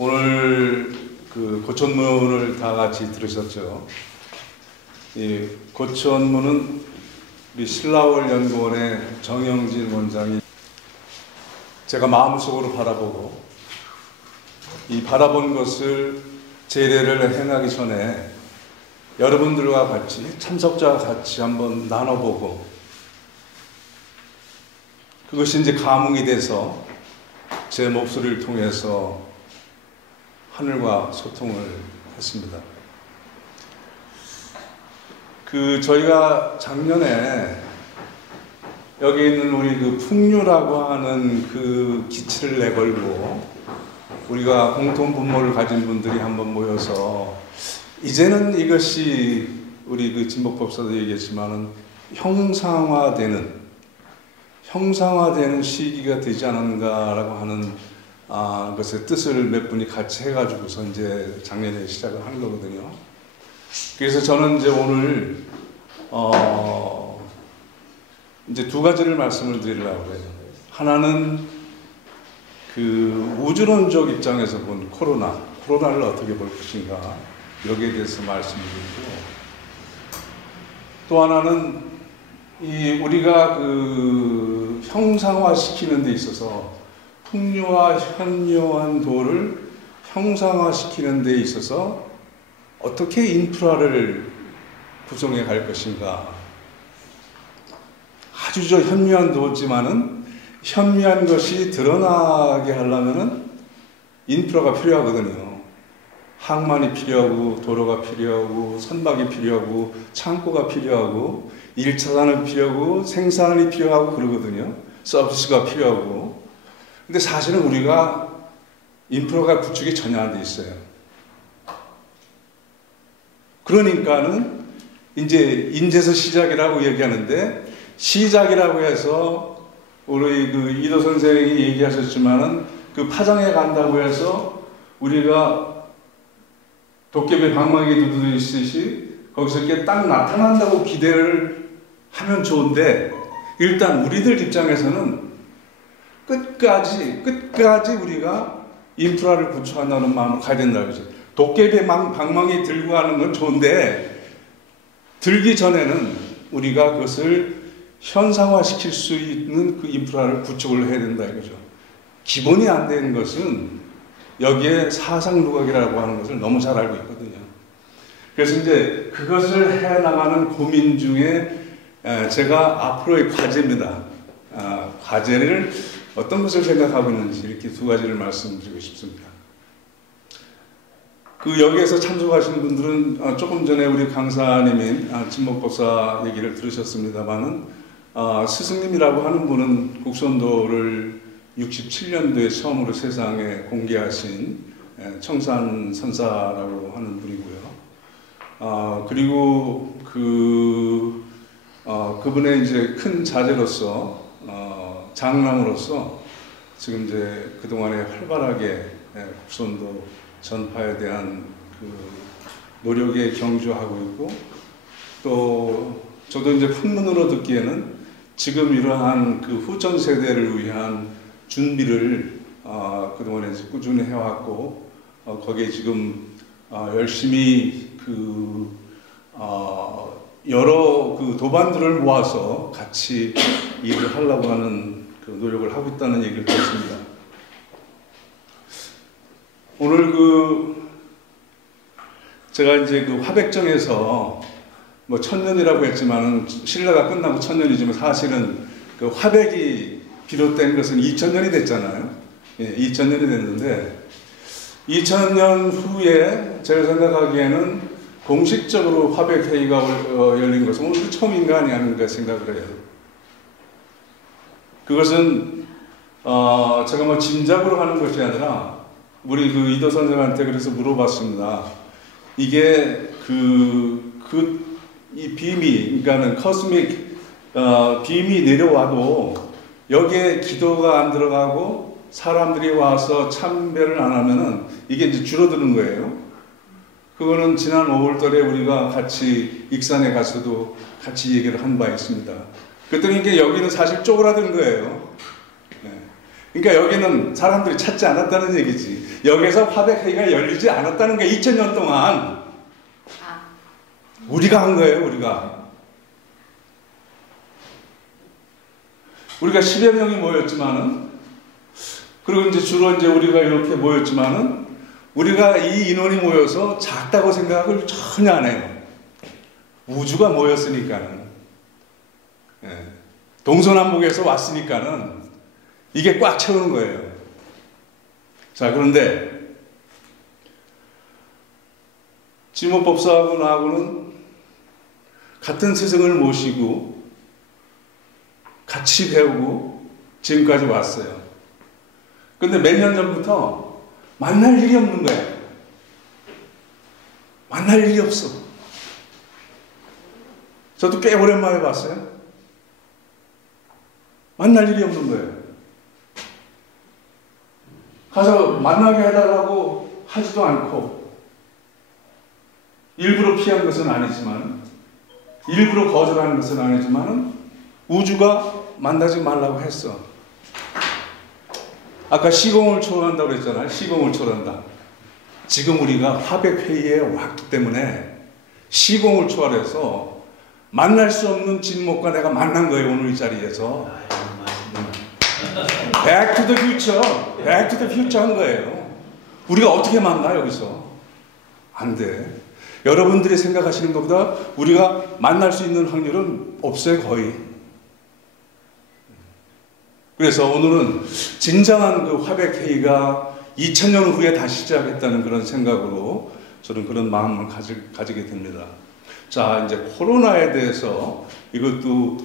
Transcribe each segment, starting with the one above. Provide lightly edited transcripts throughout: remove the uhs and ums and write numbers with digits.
오늘 그 고천문을 다 같이 들으셨죠? 이 고천문은 우리 신라월 연구원의 정영진 원장이 제가 마음속으로 바라보고 이 바라본 것을 제례를 행하기 전에 여러분들과 같이 참석자와 같이 한번 나눠보고 그것이 이제 감흥이 돼서 제 목소리를 통해서 하늘과 소통을 했습니다. 저희가 작년에 여기 있는 우리 그 풍류라고 하는 그 기치를 내걸고 우리가 공통 분모를 가진 분들이 한번 모여서 이제는 이것이 우리 그 진복법사도 얘기했지만은 형상화되는 시기가 되지 않은가라고 하는 것의 뜻을 몇 분이 같이 해가지고서 이제 작년에 시작을 한 거거든요. 그래서 저는 이제 오늘 이제 두 가지를 말씀을 드리려고 해요. 하나는 그 우주론적 입장에서 본 코로나를 어떻게 볼 것인가 여기에 대해서 말씀드리고, 또 하나는 우리가 그 형상화시키는 데 있어서 풍요와 현묘한 도를 형상화시키는 데 있어서 어떻게 인프라를 구성해 갈 것인가. 아주 현묘한 도지만은 현묘한 것이 드러나게 하려면은 인프라가 필요하거든요. 항만이 필요하고 도로가 필요하고 선박이 필요하고 창고가 필요하고 1차선이 필요하고 생산이 필요하고 그러거든요. 서비스가 필요하고. 근데 사실은 우리가 인프라가 구축이 전혀 안 돼 있어요. 그러니까는 이제서 시작이라고 얘기하는데, 시작이라고 해서 우리 그 이도 선생이 얘기하셨지만은 그 파장에 간다고 해서 우리가 도깨비 방망이 두드리듯이 거기서 이렇게 딱 나타난다고 기대를 하면 좋은데, 일단 우리들 입장에서는 끝까지 우리가 인프라를 구축한다는 마음을 가야 된다 그러죠. 도깨비 방망이 들고 가는 건 좋은데 들기 전에는 우리가 그것을 현상화시킬 수 있는 그 인프라를 구축을 해야 된다 이거죠. 기본이 안 되는 것은 여기에 사상누각이라고 하는 것을 너무 잘 알고 있거든요. 그래서 이제 그것을 해나가는 고민 중에 제가 앞으로의 과제입니다. 과제를 어떤 것을 생각하고 있는지 이렇게 두 가지를 말씀드리고 싶습니다. 여기에서 참석하신 분들은 조금 전에 우리 강사님인 진목법사 얘기를 들으셨습니다만은 스승님이라고 하는 분은 국선도를 67년도에 처음으로 세상에 공개하신 청산 선사라고 하는 분이고요. 그리고 그분의 이제 큰 자제로서 장남으로서 지금 이제 그동안에 활발하게 국선도 전파에 대한 그 노력에 경주하고 있고, 또 저도 이제 풍문으로 듣기에는 지금 이러한 그 후천 세대를 위한 준비를 그동안에 꾸준히 해왔고, 거기에 지금 열심히 여러 그 도반들을 모아서 같이 일을 하려고 하는 그 노력을 하고 있다는 얘기를 들었습니다. 오늘 제가 이제 화백정에서 뭐 1000년이라고 했지만은 신라가 끝나고 1000년이지만 사실은 그 화백이 비롯된 것은 2000년이 됐잖아요. 예, 2000년이 됐는데 2000년 후에 제가 생각하기에는 공식적으로 화백회의가 열린 것은 오늘 처음인가 아닌가 생각을 해요. 그것은 제가 뭐 짐작으로 하는 것이 아니라 우리 이도 선생한테 그래서 물어봤습니다. 이게 이 빔이, 그러니까는 커스믹 빔이 내려와도 여기에 기도가 안 들어가고 사람들이 와서 참배를 안 하면은 이게 이제 줄어드는 거예요. 그거는 지난 5월달에 우리가 같이 익산에 가서도 같이 얘기를 한 바 있습니다. 그랬더니 이게 여기는 사실 쪼그라든 거예요. 네. 그러니까 여기는 사람들이 찾지 않았다는 얘기지. 여기서 화백회의가 열리지 않았다는 게 2000년 동안 우리가 한 거예요. 우리가 10여 명이 모였지만은, 그리고 이제 주로 이제 우리가 이렇게 모였지만은, 우리가 이 인원이 모여서 작다고 생각을 전혀 안 해요. 우주가 모였으니까는. 예. 동서남북에서 왔으니까는 이게 꽉 채우는 거예요. 자, 그런데 지모법사하고 나하고는 같은 스승을 모시고 같이 배우고 지금까지 왔어요. 근데 몇 년 전부터 만날 일이 없는 거예요. 만날 일이 없어. 저도 꽤 오랜만에 봤어요. 만날 일이 없는 거예요. 가서 만나게 해달라고 하지도 않고, 일부러 피한 것은 아니지만, 일부러 거절하는 것은 아니지만, 우주가 만나지 말라고 했어. 아까 시공을 초월한다고 그랬잖아요. 시공을 초월한다. 지금 우리가 화백회의에 왔기 때문에 시공을 초월해서 만날 수 없는 진목과 내가 만난 거예요. 오늘 이 자리에서. Back to the future. Back to the future 한 거예요. 우리가 어떻게 만나 여기서? 안 돼. 여러분들이 생각하시는 것보다 우리가 만날 수 있는 확률은 없어요. 거의. 그래서 오늘은 진정한 그 화백회의가 2000년 후에 다시 시작했다는 그런 생각으로 저는 그런 마음을 가지게 됩니다. 자, 이제 코로나에 대해서 이것도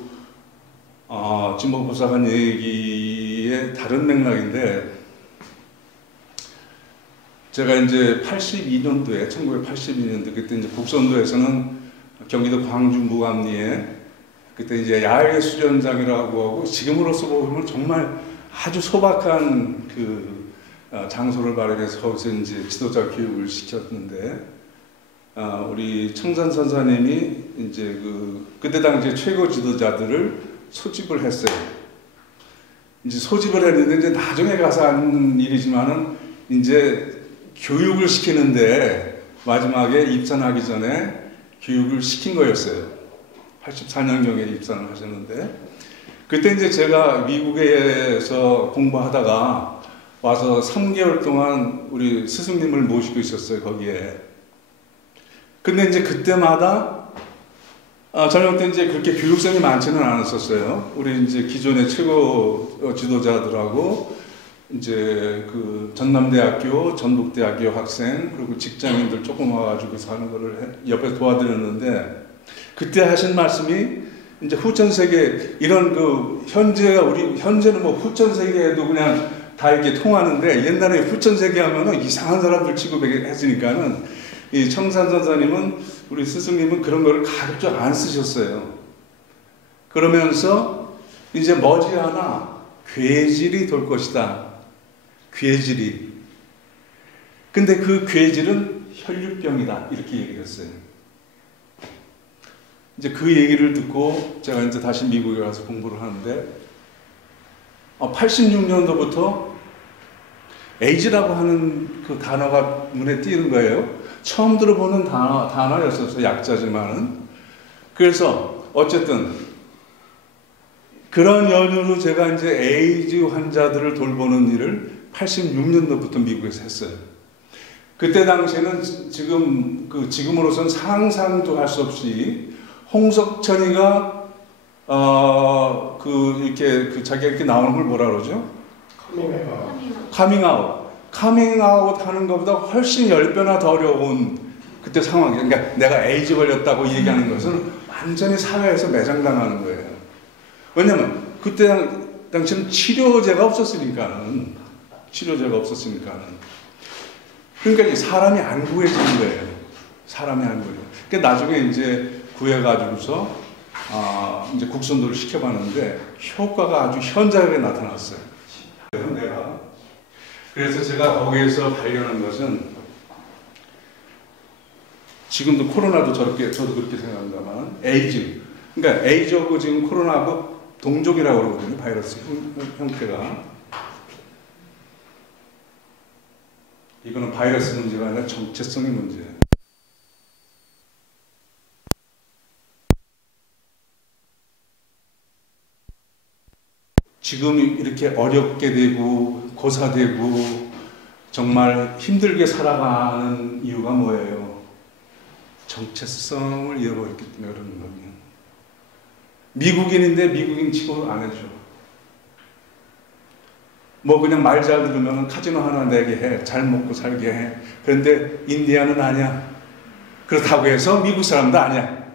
진보법사관 얘기의 다른 맥락인데, 제가 이제 82년도에 1982년도 그때 이제 북선도에서는 경기도 광주 무감리에 그때 이제 야외 수련장이라고 하고, 지금으로서 보면 정말 아주 소박한 그 장소를 마련해서 거기서 이제 지도자 교육을 시켰는데, 우리 청산 선사님이 이제 그때 당시에 최고 지도자들을 소집을 했어요. 이제 소집을 했는데, 이제 나중에 가서 하는 일이지만은 이제 교육을 시키는데 마지막에 입산하기 전에 교육을 시킨 거였어요. 84년경에 입산을 하셨는데, 그때 이제 제가 미국에서 공부하다가 와서 3개월 동안 우리 스승님을 모시고 있었어요, 거기에. 근데 이제 그때마다 저녁 때 이제 그렇게 교육생이 많지는 않았었어요. 우리 이제 기존의 최고 지도자들하고 이제 그 전남대학교, 전북대학교 학생, 그리고 직장인들 조금 와가지고 하는 거를 옆에서 도와드렸는데, 그때 하신 말씀이 이제 후천세계 이런 그 현재는 뭐 후천세계에도 그냥 다 이렇게 통하는데, 옛날에 후천세계 하면은 이상한 사람들 취급했으니까는 이 청산 선사님은, 우리 스승님은 그런 거를 가급적 안 쓰셨어요. 그러면서 이제 머지않아 괴질이 돌 것이다. 괴질이. 근데 그 괴질은 혈류병이다. 이렇게 얘기했어요. 이제 그 얘기를 듣고 제가 이제 다시 미국에 가서 공부를 하는데, 86년도부터 에이즈라고 하는 그 단어가 눈에 띄는 거예요. 처음 들어보는 단어였었어요. 약자지만은. 그래서 어쨌든 그런 연유로 제가 이제 에이즈 환자들을 돌보는 일을 86년도부터 미국에서 했어요. 그때 당시에는 지금으로선 상상도 할 수 없이 홍석천이가 자기가 이렇게 나오는 걸 뭐라 그러죠? 카밍아웃 하는 것보다 훨씬 10배나 더 어려운 그때 상황이에요. 그러니까 내가 에이즈 걸렸다고 얘기하는 것은 완전히 사회에서 매장당하는 거예요. 왜냐면 그때 당시에는 치료제가 없었으니까는. 그러니까 사람이 안 구해지는 거예요. 사람이 안 구해져. 그러니까 나중에 이제 구해가지고서 이제 국선도를 시켜봤는데 효과가 아주 현저하게 나타났어요. 내가. 그래서 제가 거기에서 발견한 것은, 지금도 코로나도 저도 그렇게 생각합니다만, 에이즈. 그러니까 에이즈하고 지금 코로나하고 동족이라고 그러거든요. 바이러스 형태가. 이거는 바이러스 문제가 아니라 정체성의 문제예요. 지금 이렇게 어렵게 되고 고사되고 정말 힘들게 살아가는 이유가 뭐예요? 정체성을 잃어버렸기 때문에 그러는 거예요. 미국인인데 미국인 취급을 안 해줘. 뭐 그냥 말 잘 들으면 카지노 하나 내게 해. 잘 먹고 살게 해. 그런데 인디아는 아니야. 그렇다고 해서 미국 사람도 아니야.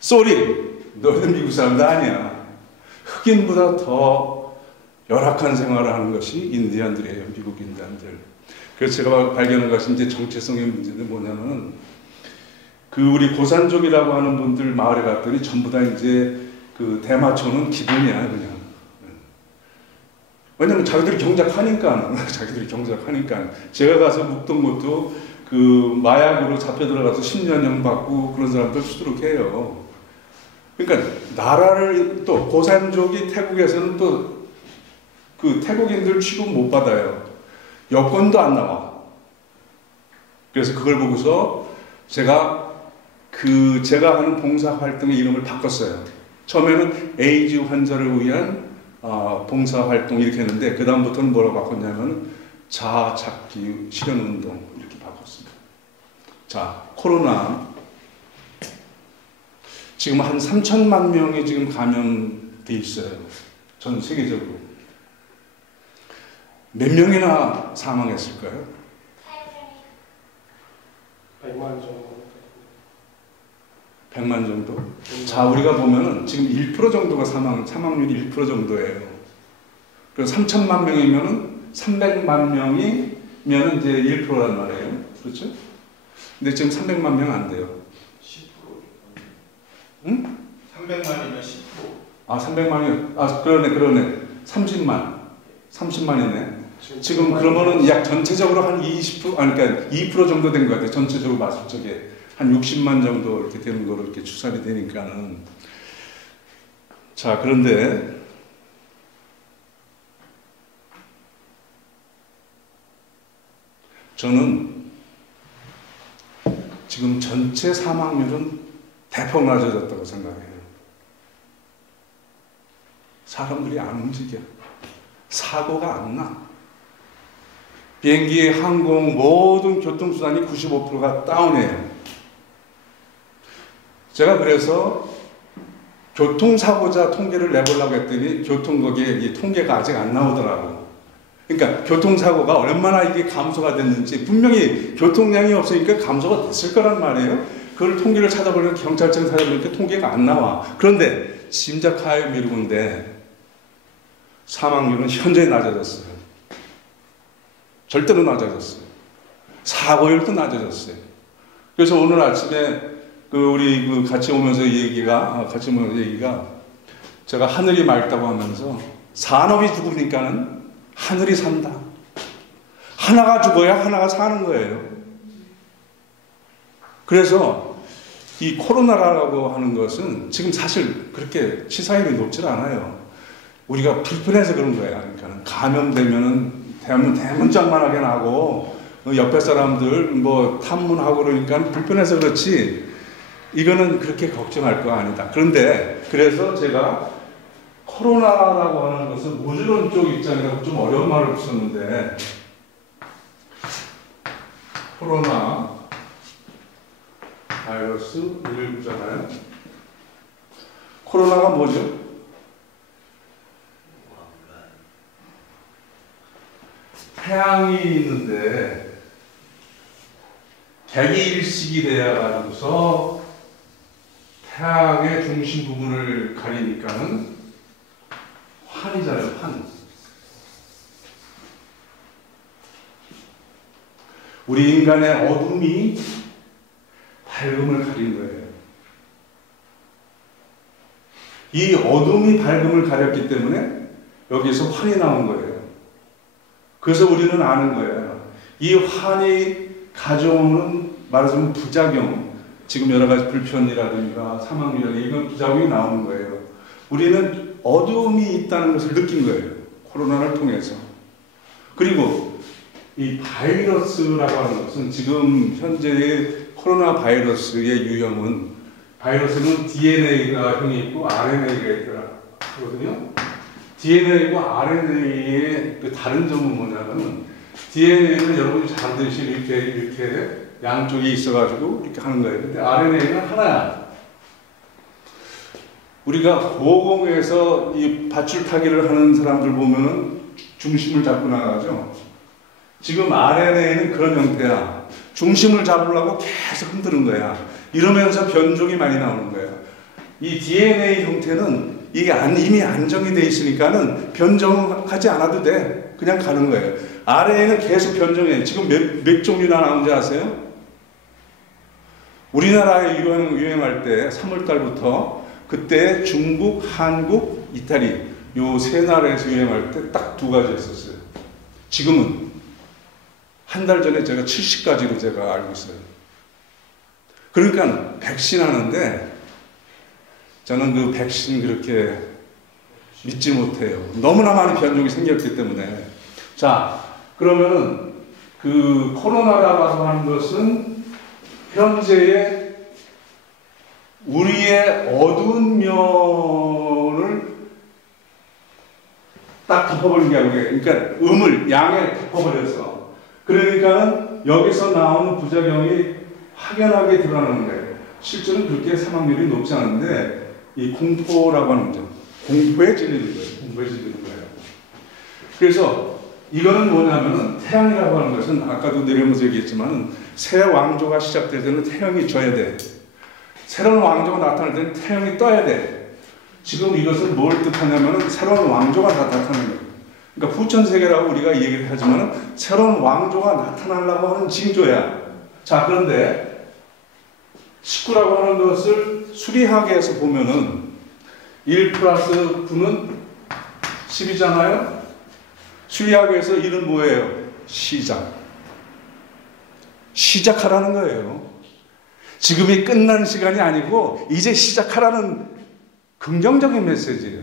쏘리! 너희는 미국 사람도 아니야. 흑인보다 더 열악한 생활을 하는 것이 인디안들이에요. 미국 인디안들. 그래서 제가 발견한 것이 이제 정체성의 문제인데 뭐냐면 그 우리 고산족이라고 하는 분들 마을에 갔더니 전부 다 이제 그 대마초는 기본이야 그냥. 왜냐면 자기들이 경작하니까. 제가 가서 묵던 것도 그 마약으로 잡혀 들어가서 10년형 받고 그런 사람들 수두룩해요. 그러니까 나라를 또 고산족이 태국에서는 또 그 태국인들 취급 못 받아요. 여권도 안 나와. 그래서 그걸 보고서 제가 하는 봉사 활동의 이름을 바꿨어요. 처음에는 에이즈 환자를 위한 봉사 활동 이렇게 했는데 그 다음부터는 뭐라고 바꿨냐면 자아 찾기 실현 운동 이렇게 바꿨습니다. 자, 코로나 지금 한 3천만 명이 지금 감염돼 있어요. 전 세계적으로. 몇 명이나 사망했을까요? 100만 정도. 100만 정도? 자, 우리가 보면은 지금 1% 정도가 사망률이 1% 정도예요. 그래서 3천만 명이면은 300만 명이면 이제 1%란 말이에요. 그렇죠? 근데 지금 300만 명 안 돼요. 10%. 응? 300만이면 10%. 아, 300만이, 그러네. 30만이네. 지금 그러면은 약 전체적으로 한 20%, 그러니까 2% 정도 된 것 같아요. 전체적으로 봤을 적에. 한 60만 정도 이렇게 되는 거로 이렇게 추산이 되니까는. 자, 그런데 저는 지금 전체 사망률은 대폭 낮아졌다고 생각해요. 사람들이 안 움직여. 사고가 안 나. 비행기, 항공, 모든 교통수단이 95%가 다운이에요. 제가 그래서 교통사고자 통계를 내보려고 했더니 거기에 통계가 아직 안 나오더라고. 그러니까 교통사고가 얼마나 이게 감소가 됐는지 분명히 교통량이 없으니까 감소가 됐을 거란 말이에요. 그걸 통계를 찾아보려면 경찰청 찾아보니까 통계가 안 나와. 그런데 심각하게 미루는데 사망률은 현저히 낮아졌어요. 절대로 낮아졌어요. 사고율도 낮아졌어요. 그래서 오늘 아침에 우리 같이 오면서 얘기가 제가 하늘이 맑다고 하면서 산업이 죽으니까는 하늘이 산다. 하나가 죽어야 하나가 사는 거예요. 그래서 이 코로나라고 하는 것은 지금 사실 그렇게 치사율이 높지 않아요. 우리가 불편해서 그런 거예요. 그러니까 감염되면은 대문짝만하게 나고 옆에 사람들 뭐 탐문하고 그러니까 불편해서 그렇지 이거는 그렇게 걱정할 거 아니다. 그런데 그래서 제가 코로나라고 하는 것은 우주론 쪽 입장이라고 좀 어려운 말을 썼는데 코로나 바이러스 19잖아요. 코로나가 뭐죠? 태양이 있는데 개기일식이 되어가지고서 태양의 중심 부분을 가리니까는 환이잖아요, 환. 우리 인간의 어둠이 밝음을 가린 거예요. 이 어둠이 밝음을 가렸기 때문에 여기서 환이 나온 거예요. 그래서 우리는 아는 거예요. 이 환이 가져오는 말하자면 부작용, 지금 여러 가지 불편이라든가 사망률이라든가 이런 부작용이 나오는 거예요. 우리는 어둠이 있다는 것을 느낀 거예요. 코로나를 통해서. 그리고 이 바이러스라고 하는 것은 지금 현재의 코로나 바이러스의 유형은 바이러스는 DNA가 형이 있고 RNA가 있거든요. DNA와 RNA의 그 다른 점은 뭐냐면 DNA는 여러분이 잘 아듯이 이렇게 양쪽이 있어가지고 이렇게 하는 거예요. 근데 RNA는 하나야. 우리가 고공에서 이 밧줄 타기를 하는 사람들 보면은 중심을 잡고 나가죠. 지금 RNA는 그런 형태야. 중심을 잡으려고 계속 흔드는 거야. 이러면서 변종이 많이 나오는 거야. 이 DNA 형태는 이게 이미 안정이 돼 있으니까는 변종하지 않아도 돼. 그냥 가는 거예요. RNA는 계속 변종해. 지금 몇 종류나 나오는지 아세요? 우리나라에 유행할 때 3월 달부터 그때 중국, 한국, 이태리 요 세 나라에서 유행할 때 딱 2가지였었어요. 지금은 한 달 전에 제가 70가지로 제가 알고 있어요. 그러니까 백신 하는데 저는 그 백신 그렇게 믿지 못해요. 너무나 많은 변종이 생겼기 때문에. 자, 그러면은 그 코로나라고 하는 것은 현재의 우리의 어두운 면을 딱 덮어버린 게 아니고, 그러니까 양을 덮어버려서. 그러니까 여기서 나오는 부작용이 확연하게 드러나는 거예요. 실제로는 그렇게 사망률이 높지 않은데, 이 공포라고 하는 점, 공포에 질리는 거예요. 공포에 질리는 거예요. 그래서 이거는 뭐냐면은 태양이라고 하는 것은 아까도 내려오면서 얘기했지만 새 왕조가 시작될 때는 태양이 져야 돼. 새로운 왕조가 나타날 때는 태양이 떠야 돼. 지금 이것은 뭘 뜻하냐면은 새로운 왕조가 나타나는 거예요. 그러니까 후천세계라고 우리가 얘기를 하지만은 새로운 왕조가 나타나려고 하는 징조야. 자, 그런데 19라고 하는 것을 수리학에서 보면은 1 플러스 9는 10이잖아요? 수리학에서 이는 뭐예요? 시작. 시작하라는 거예요. 지금이 끝나는 시간이 아니고 이제 시작하라는 긍정적인 메시지예요.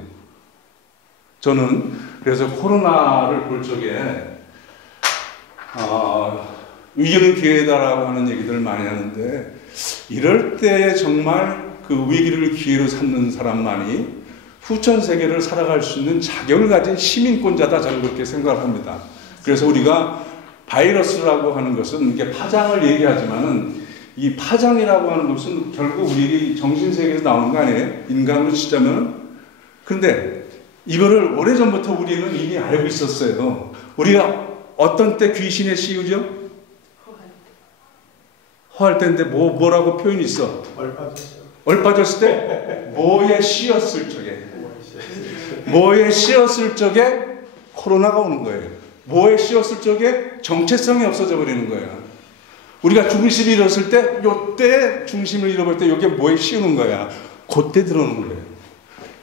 저는 그래서 코로나를 볼 적에 위기는 기회다라고 하는 얘기들을 많이 하는데 이럴 때 정말 그 위기를 기회로 삼는 사람만이 후천 세계를 살아갈 수 있는 자격을 가진 시민권자다, 저는 그렇게 생각합니다. 그래서 우리가 바이러스라고 하는 것은 이게 파장을 얘기하지만은 이 파장이라고 하는 것은 결국 우리 정신 세계에서 나오는 거 아니에요? 인간으로 치자면. 그런데 이거를 오래전부터 우리는 이미 알고 있었어요. 우리가 어떤 때 귀신에 씌우죠? 허할 때인데 뭐라고 표현이 있어? 얼빠졌을 때? 뭐에 씌었을 적에. 뭐에 씌었을 적에 코로나가 오는 거예요. 뭐에 씌었을 적에 정체성이 없어져 버리는 거예요. 우리가 중심을 잃었을 때, 요때 중심을 잃어버릴 때 이게 뭐에 씌우는 거야. 그때 들어오는 거예요.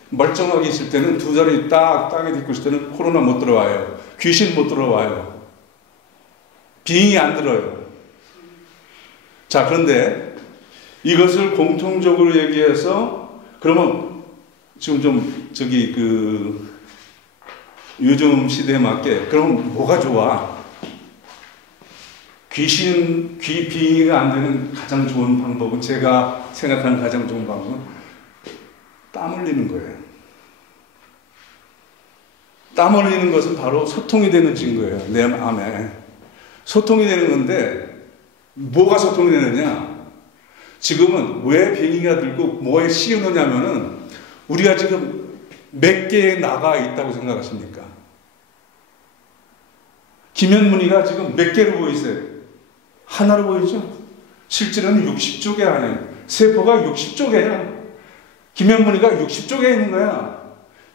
멀쩡하게 있을 때는 두 다리 땅에 딛고 있을 때는 코로나 못 들어와요. 귀신 못 들어와요. 빙이 안 들어요. 자, 그런데 이것을 공통적으로 얘기해서 그러면 지금 요즘 시대에 맞게 그럼 뭐가 좋아? 빙의가 안 되는 가장 좋은 방법은 제가 생각하는 가장 좋은 방법은 땀 흘리는 거예요. 땀 흘리는 것은 바로 소통이 되는 증거예요. 내 마음에. 소통이 되는 건데 뭐가 소통이 되느냐? 지금은 왜 빙의가 들고 뭐에 씌우느냐면은 우리가 지금 몇 개에 나가 있다고 생각하십니까? 김현문이가 지금 몇 개로 보이세요? 하나로 보이죠? 실제로는 60조 개 아니에요. 세포가 60조 개야. 김현문이가 60조 개 있는 거야.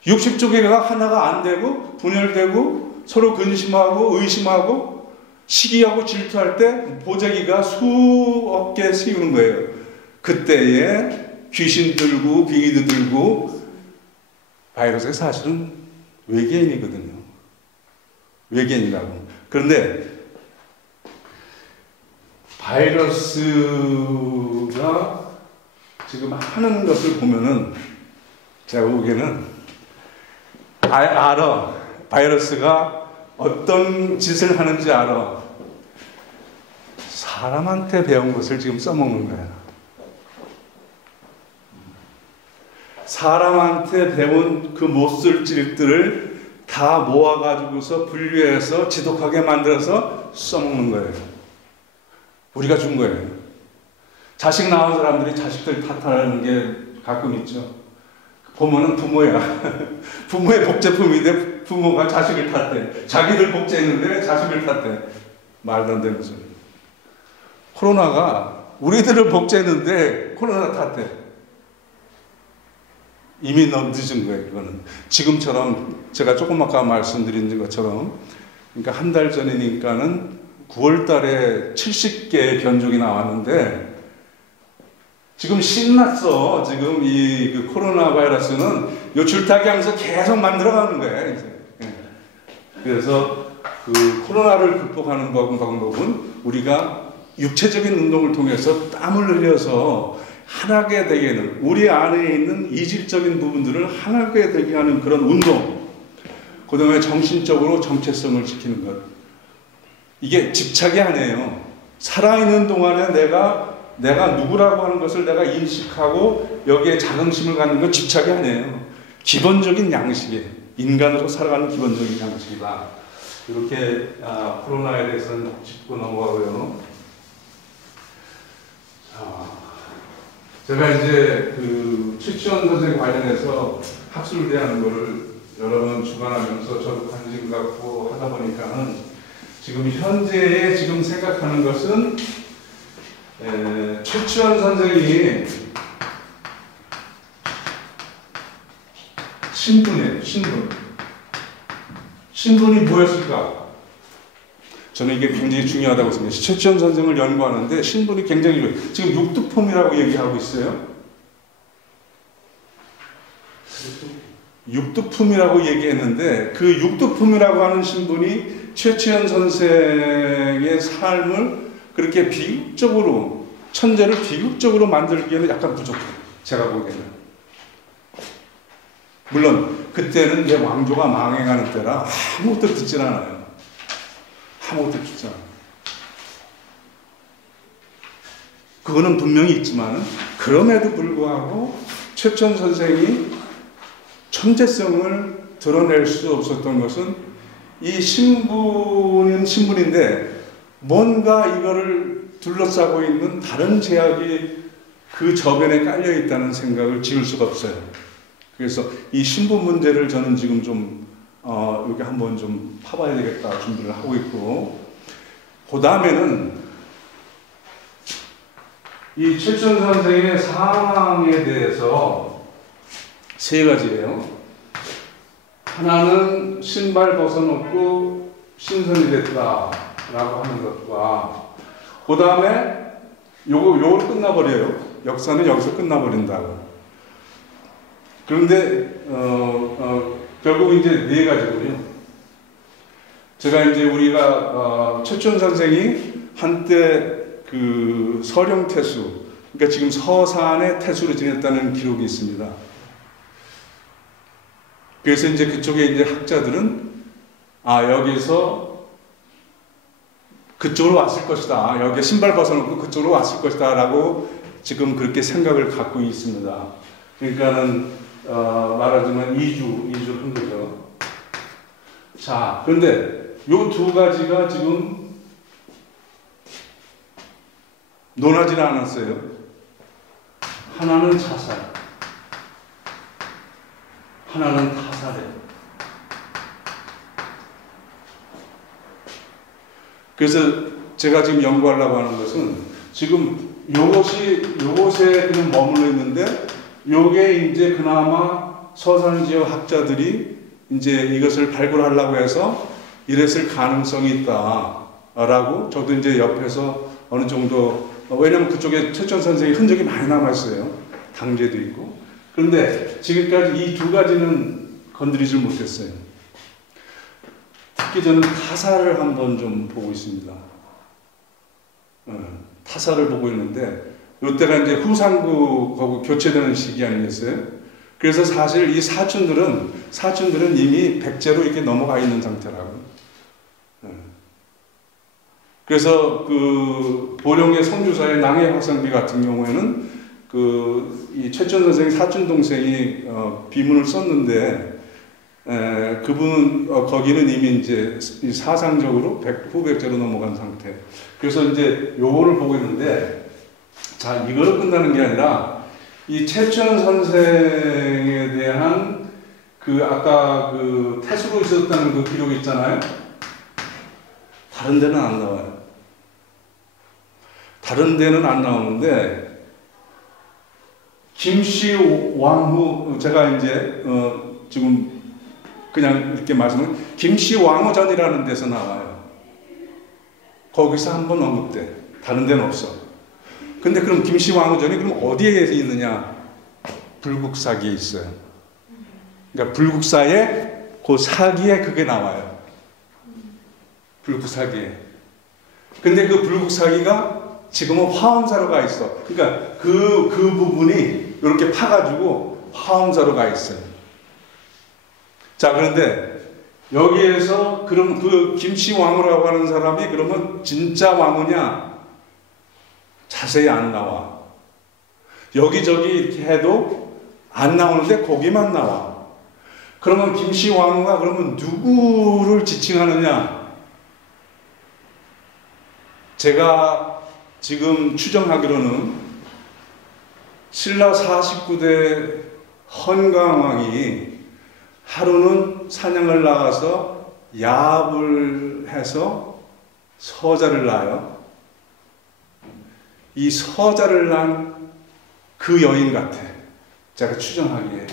60조 개가 하나가 안 되고 분열되고 서로 근심하고 의심하고 시기하고 질투할 때 보자기가 수억 개 씌우는 거예요. 그때에 귀신 들고 빙의도 들고 바이러스가 사실은 외계인이거든요. 외계인이라고. 그런데 바이러스가 지금 하는 것을 보면은 제가 보기에는 알아. 바이러스가 어떤 짓을 하는지 알아. 사람한테 배운 것을 지금 써먹는 거야. 사람한테 배운 그 못쓸 찔들을 다 모아가지고서 분류해서 지독하게 만들어서 써먹는 거예요. 우리가 준 거예요. 자식 낳은 사람들이 자식들 탓하는 게 가끔 있죠. 보면은 부모야. 부모의 복제품인데 부모가 자식을 탓해. 자기들 복제했는데 자식을 탓해. 말도 안 되는 소리. 코로나가 우리들을 복제했는데 코로나 탓해. 이미 너무 늦은 거예요, 그거는. 지금처럼 제가 조금 아까 말씀드린 것처럼, 그러니까 한 달 전이니까는 9월 달에 70개의 변종이 나왔는데, 지금 신났어. 지금 그 코로나 바이러스는 요 줄타기 하면서 계속 만들어가는 거예요, 이제. 그래서 그 코로나를 극복하는 방법은 우리가 육체적인 운동을 통해서 땀을 흘려서 하나게 되게 하는, 우리 안에 있는 이질적인 부분들을 하나게 되게 하는 그런 운동, 그 다음에 정신적으로 정체성을 지키는 것. 이게 집착이 아니에요. 살아있는 동안에 내가 누구라고 하는 것을 내가 인식하고 여기에 자긍심을 갖는 건 집착이 아니에요. 기본적인 양식이에요. 인간으로 살아가는 기본적인 양식이다. 이렇게 코로나에 대해서는 짚고 넘어가고요. 제가 이제 그 최치원 선생 관련해서 학술을 대하는 거를 여러 번 주관하면서 저도 관심 갖고 하다 보니까는 지금 현재에 지금 생각하는 것은 최치원 선생이 신분이에요. 신분이 뭐였을까? 저는 이게 굉장히 중요하다고 생각해요. 최치원 선생을 연구하는데 신분이 굉장히 중요해요. 지금 육두품이라고 얘기하고 있어요. 육두품이라고 얘기했는데 그 육두품이라고 하는 신분이 최치원 선생의 삶을 그렇게 비극적으로, 천재를 비극적으로 만들기에는 약간 부족해요. 제가 보기에는. 물론 그때는 이제 왕조가 망해가는 때라 아무것도 듣질 않아요. 아무것도 듣지 않아요. 그거는 분명히 있지만 그럼에도 불구하고 최치원 선생이 천재성을 드러낼 수 없었던 것은 이 신분은 신분인데 뭔가 이거를 둘러싸고 있는 다른 제약이 그 저변에 깔려 있다는 생각을 지울 수가 없어요. 그래서 이 신분 문제를 저는 지금 좀 여기 한번 좀 파봐야 되겠다 준비를 하고 있고, 그 다음에는 이 최치원 선생의 상황에 대해서 세 가지예요. 하나는 신발 벗어놓고 신선이 됐다라고 하는 것과, 그 다음에 요거 끝나버려요. 역사는 여기서 끝나버린다고. 그런데 결국 이제 네 가지군요. 제가 이제 우리가 최치원 선생이 한때 그 서령태수, 그러니까 지금 서산의 태수로 지냈다는 기록이 있습니다. 그래서 이제 그쪽에 이제 학자들은 여기서 그쪽으로 왔을 것이다. 여기 신발 벗어놓고 그쪽으로 왔을 것이다. 라고 지금 그렇게 생각을 갖고 있습니다. 그러니까는 말하자면 이주 한 거죠. 자, 그런데 요 두 가지가 지금 논하지는 않았어요. 하나는 자살, 하나는 타살이에요. 그래서 제가 지금 연구하려고 하는 것은 지금 요것에 그냥 머물러 있는데 요게 이제 그나마 서산 지역 학자들이 이제 이것을 발굴하려고 해서 이랬을 가능성이 있다라고 저도 이제 옆에서 어느 정도, 왜냐면 그쪽에 최치원 선생의 흔적이 많이 남아있어요. 당제도 있고. 그런데 지금까지 이 두 가지는 건드리질 못했어요. 특히 저는 타사를 한번 좀 보고 있습니다. 타사를 보고 있는데 이때가 이제 후상국하고 교체되는 시기 아니겠어요? 그래서 사실 이 사촌들은 이미 백제로 이렇게 넘어가 있는 상태라고. 그래서 그 보령의 성주사의 낭해 화성비 같은 경우에는 이 최천 선생의 사촌 동생이 비문을 썼는데 그분 거기는 이미 이제 사상적으로 후백제로 넘어간 상태. 그래서 이제 요거를 보고 있는데 자 이거로 끝나는 게 아니라 이 최천 선생에 대한 그 아까 그 태수로 있었다는 그 기록이 있잖아요. 다른 데는 안 나와요. 다른 데는 안 나오는데 김씨 왕후 제가 이제 지금 그냥 이렇게 말씀을 김씨 왕후전이라는 데서 나와요. 거기서 한번 언급돼. 다른 데는 없어. 근데 그럼 김씨 왕후전이 그럼 어디에 있느냐? 불국사기에 있어요. 그러니까 불국사의 그 사기에 그게 나와요. 불국사기에. 근데 그 불국사기가 지금은 화엄사로 가 있어. 그러니까 그 부분이 이렇게 파가지고 화엄사로 가 있어요. 자, 그런데 여기에서 그럼 그 김씨 왕후라고 하는 사람이 그러면 진짜 왕후냐? 자세히 안 나와. 여기저기 이렇게 해도 안 나오는데 거기만 나와. 그러면 김씨 왕후가 그러면 누구를 지칭하느냐? 제가 지금 추정하기로는 신라 49대 헌강왕이 하루는 사냥을 나가서 야합을 해서 서자를 낳아요. 이 서자를 낳은 그 여인 같아. 제가 추정하기에.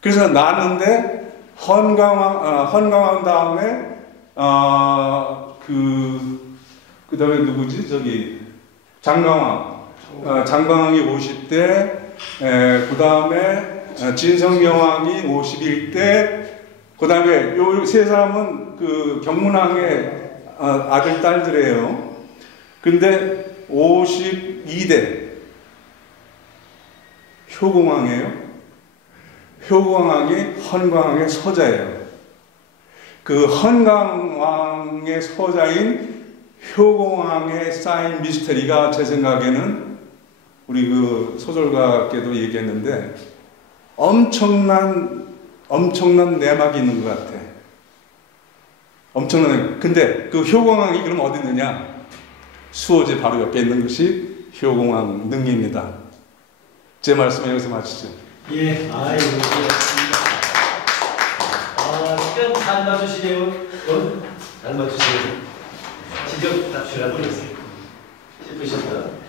그래서 낳았는데 헌강왕 다음에 그 다음에 누구지? 저기 장강왕. 장강왕이 50대, 그 다음에 진성여왕이 51대, 그 다음에 요 세 사람은 그 경문왕의 아들, 딸들이에요. 근데 52대 효공왕이에요. 효공왕이 헌강왕의 서자예요. 그 헌강왕의 서자인 효공왕에 쌓인 미스터리가 제 생각에는 우리 그 소설가께도 얘기했는데 엄청난 내막이 있는 것 같아. 엄청난. 근데 그 효공왕이 그럼 어디 있느냐? 수호지 바로 옆에 있는 것이 효공왕 능입니다. 제 말씀 여기서 마치죠. 예, 고맙습니다. 시간 잘 맞추시네요. 잘 맞추시네요. 직접 답변하고 있어요. 싶으셨다.